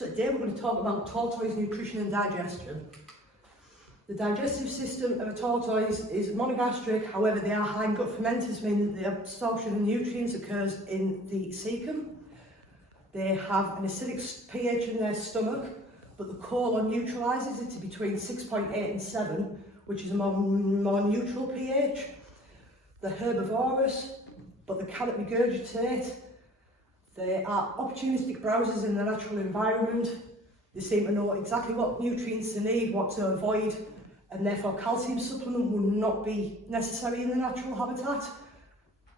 So today we're going to talk about tortoise nutrition and digestion. The digestive system of a tortoise is monogastric, however they are hindgut fermenters, meaning the absorption of nutrients occurs in the cecum. They have an acidic pH in their stomach, but the colon neutralises it to between 6.8 and 7, which is a more neutral pH. They're herbivorous, but they cannot regurgitate. They are opportunistic browsers in the natural environment. They seem to know exactly what nutrients they need, what to avoid, and therefore calcium supplement will not be necessary in the natural habitat.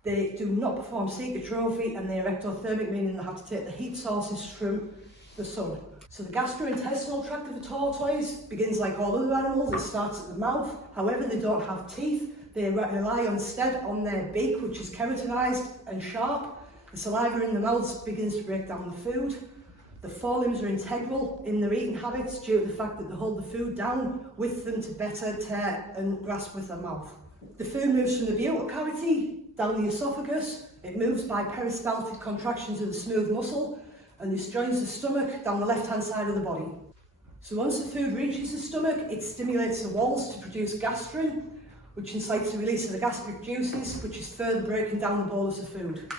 They do not perform cecotrophy, and they are ectothermic, meaning they have to take the heat sources from the sun. So the gastrointestinal tract of a tortoise begins like all other animals. It starts at the mouth. However, they don't have teeth. They rely instead on their beak, which is keratinized and sharp. The saliva in the mouth begins to break down the food. The forelimbs are integral in their eating habits due to the fact that they hold the food down with them to better tear and grasp with their mouth. The food moves from the buccal cavity down the esophagus. It moves by peristaltic contractions of the smooth muscle, and this joins the stomach down the left-hand side of the body. So once the food reaches the stomach, it stimulates the walls to produce gastrin, which incites the release of the gastric juices, which is further breaking down the bolus of food.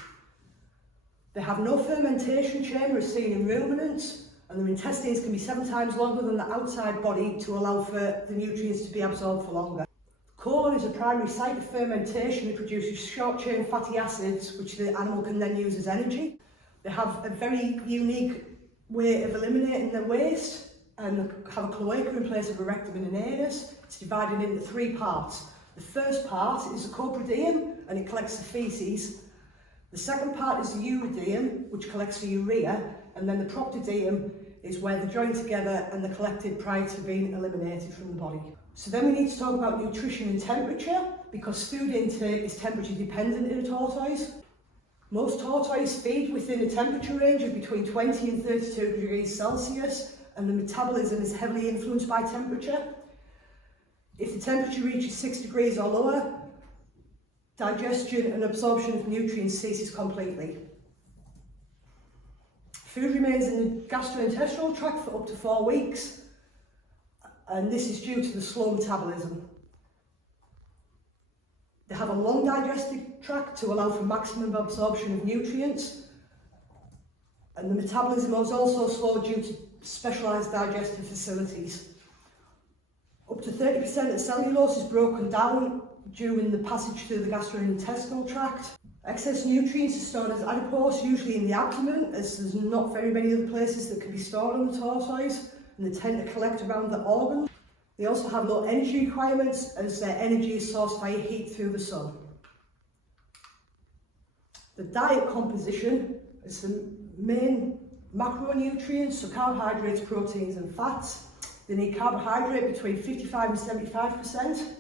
They have no fermentation chamber as seen in ruminants, and their intestines can be 7 times longer than the outside body to allow for the nutrients to be absorbed for longer. The colon is a primary site of fermentation. It produces short-chain fatty acids, which the animal can then use as energy. They have a very unique way of eliminating their waste and have a cloaca in place of a rectum and an anus. It's divided into 3 parts. The first part is the coprodium, and it collects the faeces. The second part is the uridium, which collects the urea, and then the proctodium is where they're joined together and they're collected prior to being eliminated from the body. So then we need to talk about nutrition and temperature, because food intake is temperature dependent in a tortoise. Most tortoise feed within a temperature range of between 20 and 32 degrees Celsius, and the metabolism is heavily influenced by temperature. If the temperature reaches 6 degrees or lower, digestion and absorption of nutrients ceases completely. Food remains in the gastrointestinal tract for up to 4 weeks, and this is due to the slow metabolism. They have a long digestive tract to allow for maximum absorption of nutrients, and the metabolism is also slow due to specialised digestive facilities. Up to 30% of cellulose is broken down during the passage through the gastrointestinal tract. Excess nutrients are stored as adipose, usually in the abdomen, as there's not very many other places that can be stored on the tortoise, and they tend to collect around the organs. They also have low energy requirements, as their energy is sourced by heat through the sun. The diet composition is the main macronutrients, so carbohydrates, proteins and fats. They need carbohydrate between 55 and 75%,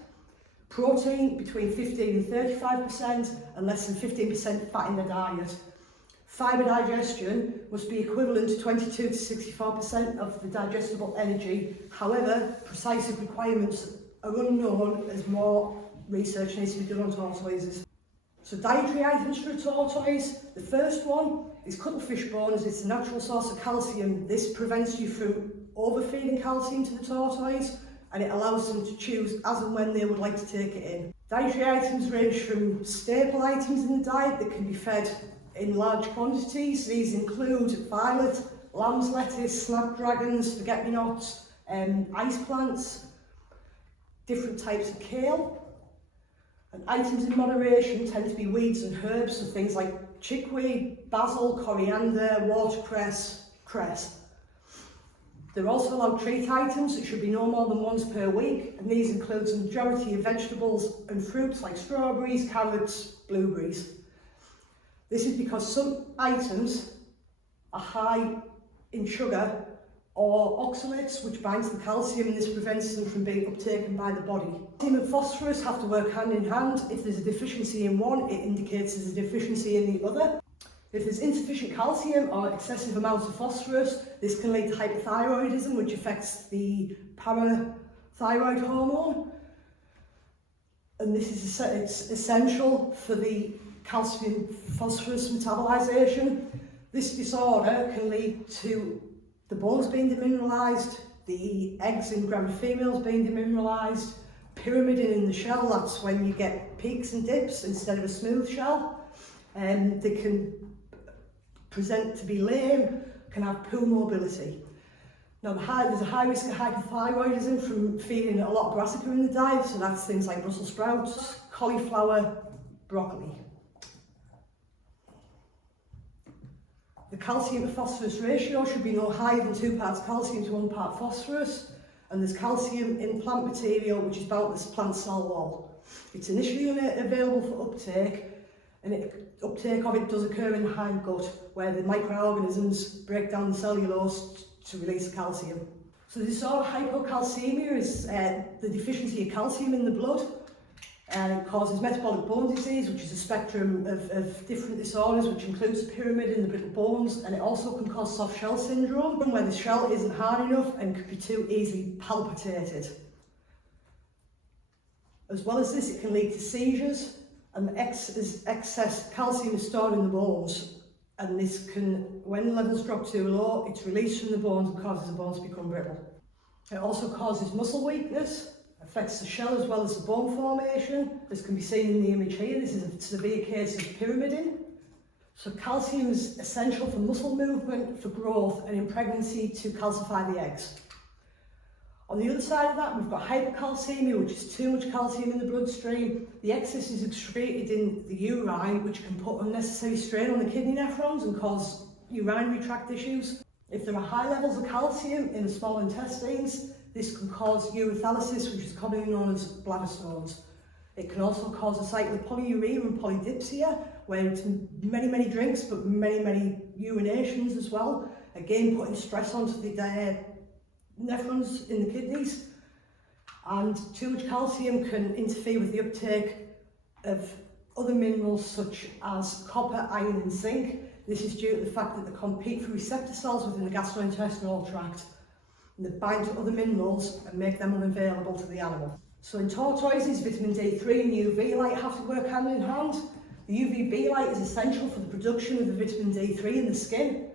protein between 15 and 35%, and less than 15% fat in the diet. Fibre digestion must be equivalent to 22 to 64% of the digestible energy. However, precise requirements are unknown as more research needs to be done on tortoises. So dietary items for a tortoise. The first one is cuttlefish bones. It's a natural source of calcium. This prevents you from overfeeding calcium to the tortoise, and it allows them to choose as and when they would like to take it in. Dietary items range from staple items in the diet that can be fed in large quantities. These include violet, lamb's lettuce, snapdragons, forget-me-nots, ice plants, different types of kale. And items in moderation tend to be weeds and herbs, so things like chickweed, basil, coriander, watercress, cress. They're also allowed treat items that should be no more than once per week, and these include the majority of vegetables and fruits like strawberries, carrots, blueberries. This is because some items are high in sugar or oxalates, which binds the calcium, and this prevents them from being uptaken by the body. Calcium and phosphorus have to work hand in hand. If there's a deficiency in one, it indicates there's a deficiency in the other. If there's insufficient calcium or excessive amounts of phosphorus, this can lead to hypothyroidism, which affects the parathyroid hormone. And this is it's essential for the calcium phosphorus metabolization. This disorder can lead to the bones being demineralised, the eggs in gravid females being demineralised, pyramiding in the shell, that's when you get peaks and dips instead of a smooth shell. They can present to be lame, can have poor mobility. Now there's a high risk of hypothyroidism from feeding a lot of brassica in the diet, so that's things like Brussels sprouts, cauliflower, broccoli. The calcium to phosphorus ratio should be no higher than 2 parts calcium to 1 part phosphorus, and there's calcium in plant material which is about this plant cell wall. It's initially available for uptake, and uptake of it does occur in the hindgut, where the microorganisms break down the cellulose to release the calcium. So the disorder hypocalcemia is the deficiency of calcium in the blood. It causes metabolic bone disease, which is a spectrum of different disorders, which includes the pyramid in the brittle bones, and it also can cause soft shell syndrome, where the shell isn't hard enough and could be too easily palpitated. As well as this, it can lead to seizures, and excess calcium is stored in the bones, and this can, when levels drop too low, it's released from the bones and causes the bones to become brittle. It also causes muscle weakness, affects the shell as well as the bone formation. This can be seen in the image here. This is a severe case of pyramiding. So calcium is essential for muscle movement, for growth, and in pregnancy to calcify the eggs. On the other side of that, we've got hypercalcemia, which is too much calcium in the bloodstream. The excess is excreted in the urine, which can put unnecessary strain on the kidney nephrons and cause urinary tract issues. If there are high levels of calcium in the small intestines, this can cause urethrolysis, which is commonly known as bladder stones. It can also cause a cycle of polyuria and polydipsia, where it's many drinks, but many urinations as well. Again, putting stress onto the nephrons in the kidneys. And too much calcium can interfere with the uptake of other minerals such as copper, iron and zinc. This is due to the fact that they compete for receptor cells within the gastrointestinal tract, and they bind to other minerals and make them unavailable to the animal. So in tortoises, vitamin D3 and UV light have to work hand in hand. The UVB light is essential for the production of the vitamin D3 in the skin,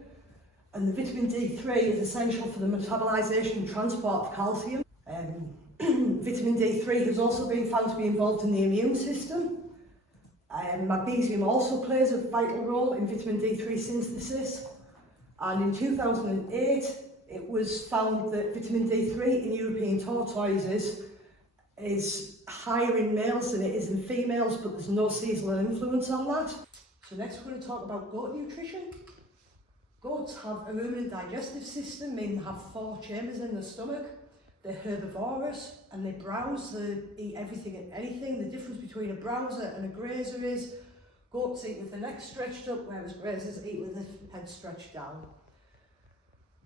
and the vitamin D3 is essential for the metabolization and transport of calcium. Vitamin D3 has also been found to be involved in the immune system. Magnesium also plays a vital role in vitamin D3 synthesis, and in 2008 it was found that vitamin D3 in European tortoises is higher in males than it is in females, but there's no seasonal influence on that. So next we're going to talk about goat nutrition. Goats have a ruminant digestive system, meaning they have 4 chambers in the stomach. They're herbivorous and they browse, they eat everything and anything. The difference between a browser and a grazer is goats eat with the neck stretched up, whereas grazers eat with the head stretched down.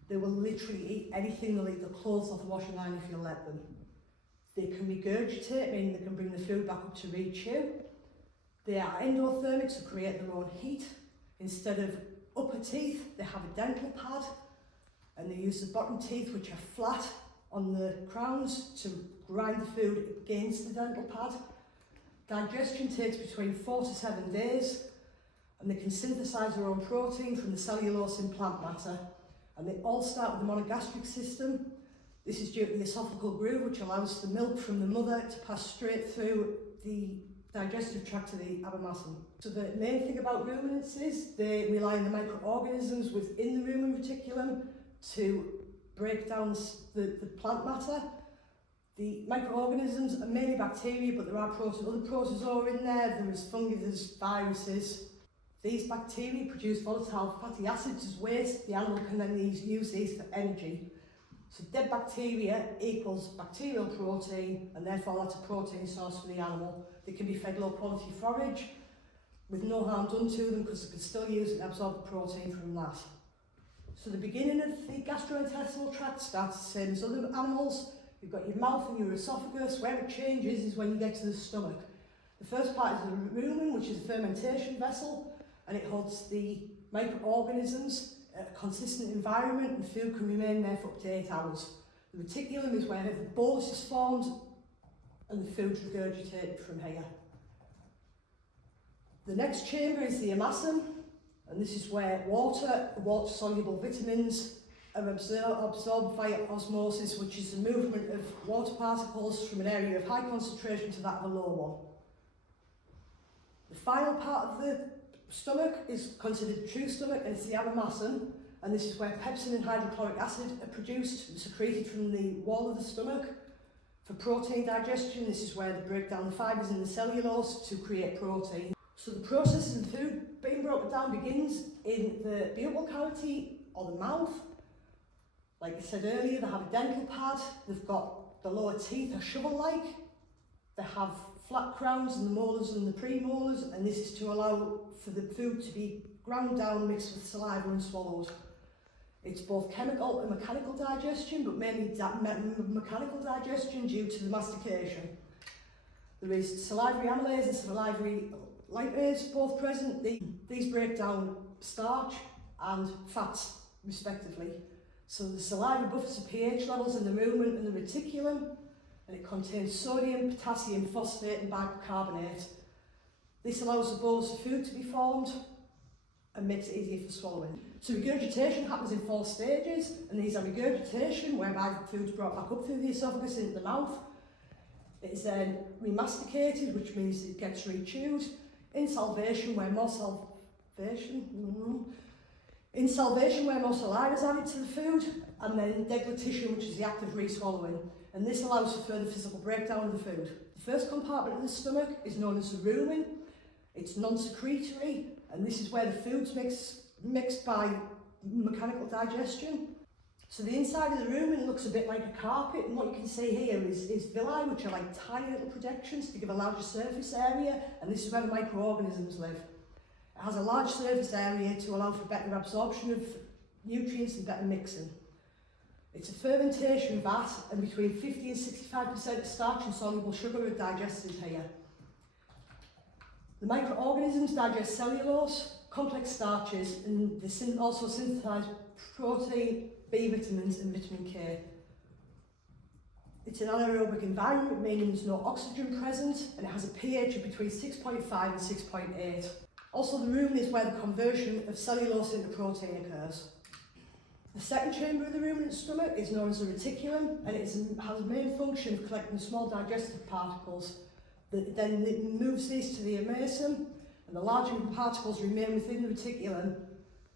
They will literally eat anything. They'll eat the clothes off the washing line if you let them. They can regurgitate, meaning they can bring the food back up to rechew. They are endothermic, so create their own heat. Instead of upper teeth, they have a dental pad, and they use the bottom teeth, which are flat on the crowns, to grind the food against the dental pad. Digestion takes between 4 to 7 days, and they can synthesize their own protein from the cellulose in plant matter. And they all start with the monogastric system. This is due to the esophageal groove, which allows the milk from the mother to pass straight through the digestive tract to the abomasum. So the main thing about ruminants is they rely on the microorganisms within the rumen reticulum to break down the plant matter. The microorganisms are mainly bacteria, but there are other protozoa in there. There is fungi, there's viruses. These bacteria produce volatile fatty acids as waste. The animal can then use these for energy. So dead bacteria equals bacterial protein, and therefore that's a protein source for the animal. They can be fed low quality forage with no harm done to them, because they can still use it and absorb the protein from that. So the beginning of the gastrointestinal tract starts the same as other animals. You've got your mouth and your esophagus. Where it changes is when you get to the stomach. The first part is the rumen, which is a fermentation vessel, and it holds the microorganisms at a consistent environment, and food can remain there for up to 8 hours. The reticulum is where the bolus is formed and the food's regurgitated from here. The next chamber is the abomasum, and this is where water-soluble vitamins are absorbed via osmosis, which is the movement of water particles from an area of high concentration to that of a low one. The final part of the stomach is considered the true stomach, and it's the abomasum, and this is where pepsin and hydrochloric acid are produced and secreted from the wall of the stomach. For protein digestion, this is where they break down the fibres in the cellulose to create protein. So the process of the food being broken down begins in the buccal cavity or the mouth. Like I said earlier, they have a dental pad, they've got the lower teeth are shovel-like, they have flat crowns and the molars and the premolars, and this is to allow for the food to be ground down, mixed with saliva and swallowed. It's both chemical and mechanical digestion, but mainly mechanical digestion due to the mastication. There is salivary amylase and salivary lipase both present. These break down starch and fats, respectively. So the saliva buffers the pH levels in the rumen and the reticulum, and it contains sodium, potassium, phosphate and bicarbonate. This allows the bolus of food to be formed and makes it easier for swallowing. So regurgitation happens in 4 stages, and these are regurgitation, whereby the food's brought back up through the esophagus into the mouth. It's then remasticated, which means it gets rechewed. Insalvation, where more saliva is added to the food, and then deglutition, which is the act of re-swallowing. And this allows for further physical breakdown of the food. The first compartment of the stomach is known as the rumen. It's non-secretory, and this is where the food's mixed by mechanical digestion. So the inside of the rumen looks a bit like a carpet, and what you can see here is villi, which are like tiny little projections to give a larger surface area, and this is where the microorganisms live. It has a large surface area to allow for better absorption of nutrients and better mixing. It's a fermentation vat, and between 50 and 65% of starch and soluble sugar are digested here. The microorganisms digest cellulose, complex starches, and they also synthesize protein, B vitamins and vitamin K. It's an anaerobic environment, meaning there's no oxygen present, and it has a pH of between 6.5 and 6.8. Also, the rumen is where the conversion of cellulose into protein occurs. The second chamber of the ruminant stomach is known as the reticulum, and it has a main function of collecting small digestive particles. Then it moves these to the abomasum, and the larger particles remain within the reticulum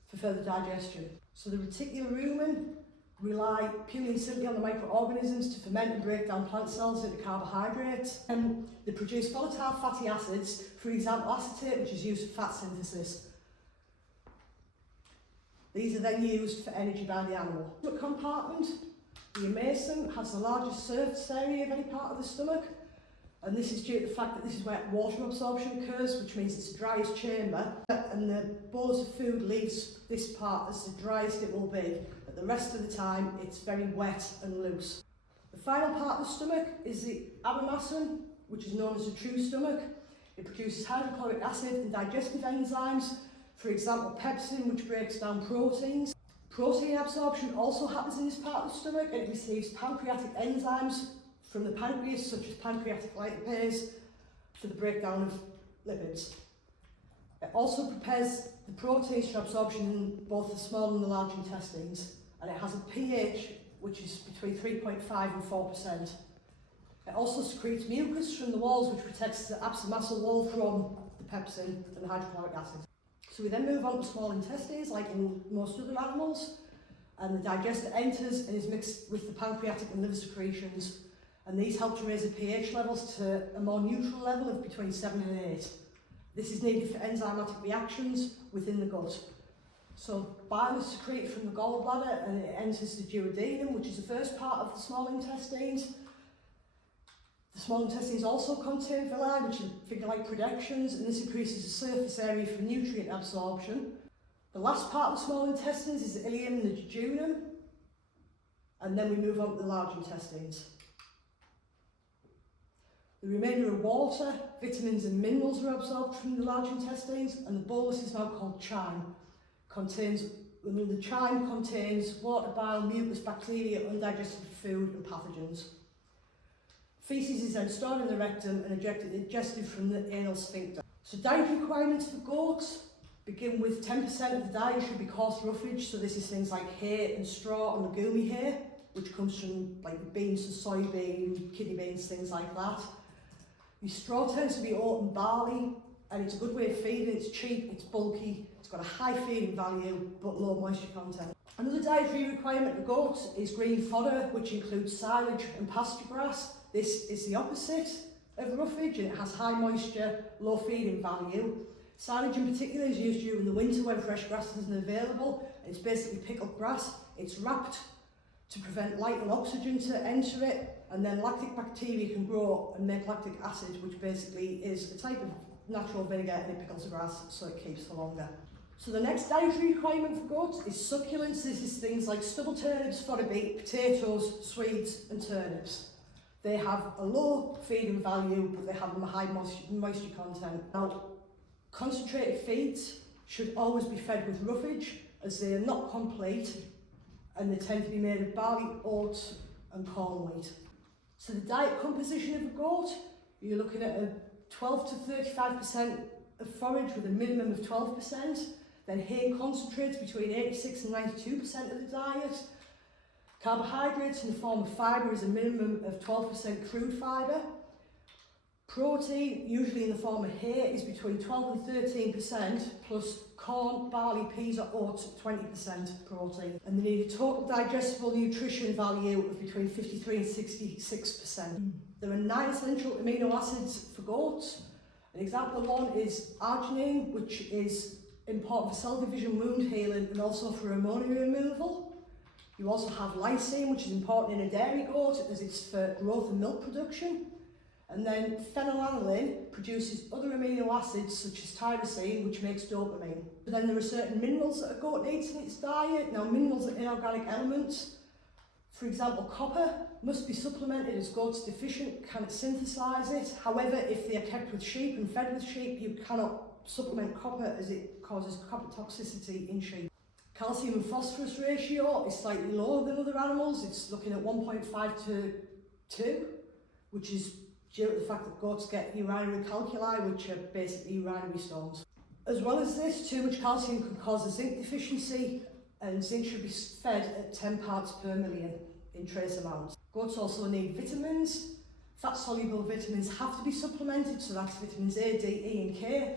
for further digestion. So the reticular rumen rely purely and simply on the microorganisms to ferment and break down plant cells into carbohydrates, and they produce volatile fatty acids, for example acetate, which is used for fat synthesis. These are then used for energy by the animal. The compartment, the abomasum, has the largest surface area of any part of the stomach, and this is due to the fact that this is where water absorption occurs, which means it's the driest chamber, and the bolus of food leaves this part as the driest it will be, but the rest of the time it's very wet and loose. The final part of the stomach is the abomasum, which is known as the true stomach. It produces hydrochloric acid and digestive enzymes, for example pepsin, which breaks down proteins. Protein absorption also happens in this part of the stomach, and it receives pancreatic enzymes from the pancreas, such as pancreatic lipase, for the breakdown of lipids. It also prepares the proteins for absorption in both the small and the large intestines, and it has a pH which is between 3.5 and 4%. It also secretes mucus from the walls, which protects the abomasal wall from the pepsin and the hydrochloric acid. So we then move on to small intestines, like in most other animals, and the digester enters and is mixed with the pancreatic and liver secretions, and these help to raise the pH levels to a more neutral level of between 7 and 8. This is needed for enzymatic reactions within the gut. So bile is secreted from the gallbladder and it enters the duodenum, which is the first part of the small intestines. The small intestines also contain villi, which are figure-like projections, and this increases the surface area for nutrient absorption. The last part of the small intestines is the ileum and the jejunum, and then we move on to the large intestines. The remainder of water, vitamins and minerals are absorbed from the large intestines, and the bolus is now called chyme. The chyme contains water, bile, mucus, bacteria, undigested food and pathogens. Feces is then stored in the rectum and digested from the anal sphincter. So diet requirements for goats Begin with 10% of the diet should be coarse roughage, so this is things like hay and straw and legumi hay, which comes from like beans and soybean, kidney beans, things like that. Your straw tends to be oat and barley, and it's a good way of feeding. It's cheap, it's bulky, it's got a high feeding value, but low moisture content. Another dietary requirement of goats is green fodder, which includes silage and pasture grass. This is the opposite of roughage, and it has high moisture, low feeding value. Silage in particular is used during the winter when fresh grass isn't available. It's basically pickled grass. It's wrapped to prevent light and oxygen to enter it, and then lactic bacteria can grow and make lactic acid, which basically is a type of natural vinegar, and it pickles the grass so it keeps for longer. So the next dietary requirement for goats is succulents. This is things like stubble turnips, fodder beet, potatoes, swedes and turnips. They have a low feeding value, but they have a high moisture content. Now, concentrated feeds should always be fed with roughage, as they are not complete, and they tend to be made of barley, oats and corn wheat. So the diet composition of a goat, you're looking at a 12 to 35% of forage with a minimum of 12%, then hay concentrates between 86 and 92% of the diet. Carbohydrates in the form of fibre is a minimum of 12% crude fibre. Protein, usually in the form of hay, is between 12 and 13%, plus corn, barley, peas or oats at 20% protein. And they need a total digestible nutrition value of between 53 and 66%. There are 9 essential amino acids for goats. An example of one is arginine, which is important for cell division, wound healing and also for ammonia removal. You also have lysine, which is important in a dairy goat as it's for growth and milk production. And then phenylalanine produces other amino acids such as tyrosine, which makes dopamine. But then there are certain minerals that a goat needs in its diet. Now, minerals are inorganic elements. For example, copper must be supplemented as goats deficient cannot synthesize it. However, if they are kept with sheep and fed with sheep, you cannot supplement copper as it causes copper toxicity in sheep. Calcium and phosphorus ratio is slightly lower than other animals. It's looking at 1.5 to 2, which is due to the fact that goats get urinary calculi, which are basically urinary stones. As well as this, too much calcium can cause a zinc deficiency, and zinc should be fed at 10 parts per million in trace amounts. Goats also need vitamins. Fat-soluble vitamins have to be supplemented, so that's vitamins A, D, E and K.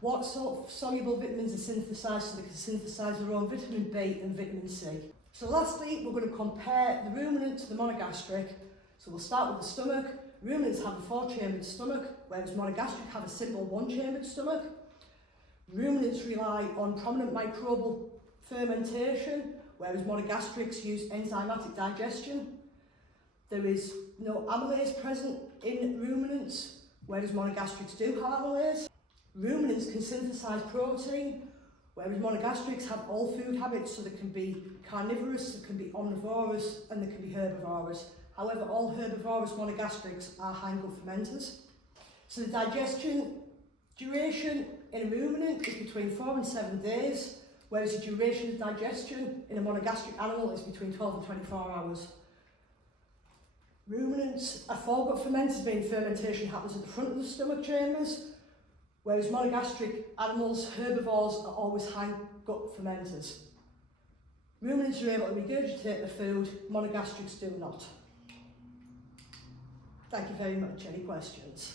Water-soluble vitamins are synthesised so they can synthesise their own vitamin B and vitamin C. So lastly, we're going to compare the ruminant to the monogastric. So we'll start with the stomach. Ruminants have a 4-chambered stomach, whereas monogastric have a simple 1-chambered stomach. Ruminants rely on prominent microbial fermentation, whereas monogastrics use enzymatic digestion. There is no amylase present in ruminants, whereas monogastrics do have amylase. Ruminants can synthesize protein, whereas monogastrics have all food habits, so they can be carnivorous, they can be omnivorous, and they can be herbivorous. However, all herbivorous monogastrics are hindgut fermenters. So the digestion duration in a ruminant is between 4 and 7 days, whereas the duration of digestion in a monogastric animal is between 12 and 24 hours. Ruminants are foregut fermenters, meaning fermentation happens at the front of the stomach chambers, whereas monogastric animals, herbivores, are always hindgut fermenters. Ruminants are able to regurgitate the food, monogastrics do not. Thank you very much. Any questions?